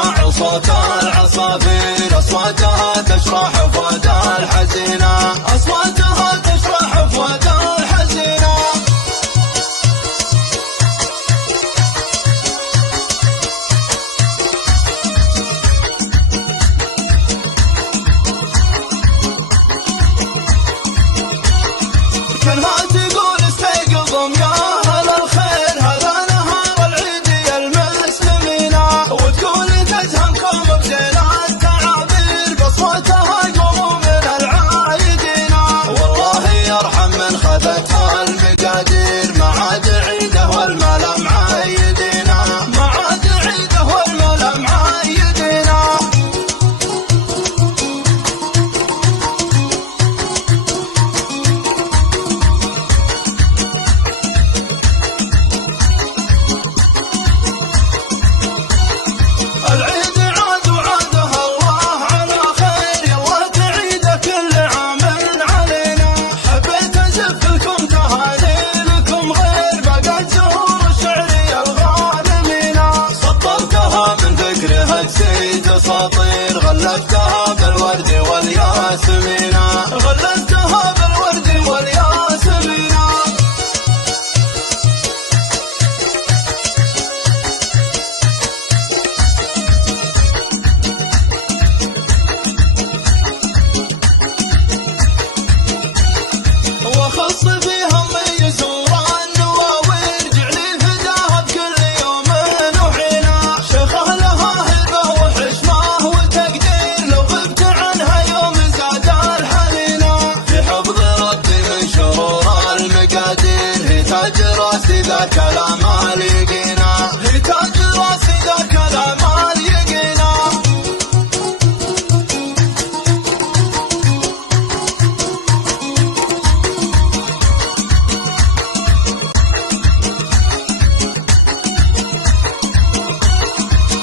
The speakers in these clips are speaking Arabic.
نسمع صوت العصافير، أصواتها تشرح فؤاد الحزينة، أصواتها تشرح فؤاد الحزينة. كلها تقول استيقظوا يا أهل الخير، هذا نهار العيد يا المسلمين، وتقول تزهمكم بزين التعابير، بأصواتها قوموا من العايدين. والله يرحم من خذت المقادير، ما عاد عيده والملا معايدين، ما عاد عيده والملا معايدين. العيد عاد وعادها الله على خير، يلا تعيده كل عام علينا، حبيت ازف لكم تهانيلكم غير بقت زهور الشعرية الغانمين، سطرتها من ذكرها تزيد اساطير، غلفتها بالورد والياسمين، غلفتها بالورد والياسمين. وخص فيها من يزور النواوير، جعلي فداها بكل يوم وحين، شيخه لها هبه وحشمه وتقدير، لو غبت عنها يوم زاد الحنين، في حفظ ربي من شرور المقادير، هي تاج راسي ذا كلام اليقينا، هي تاج راسي ذا كلام اليقينا.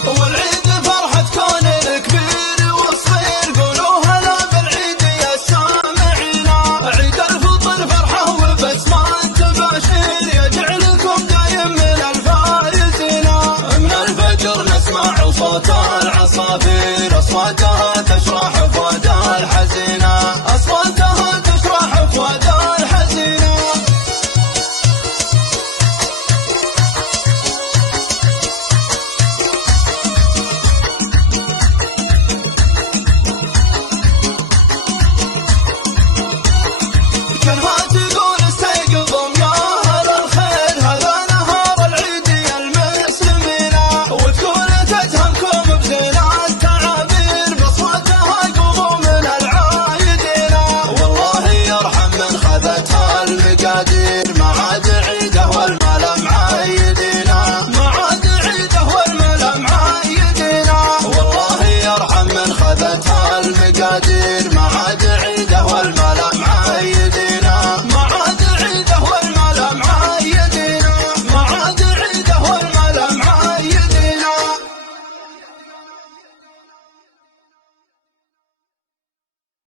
والعيد فرحة كون الكبير والصغير، قولوا هلا بالعيد يا سامعين، عيد الفطر فرحة وبسمة تباشير، يجعلكم دايم من الفائزين. من الفجر نسمع صوت العصافير، أصواتها تشرح فؤاد الحزين.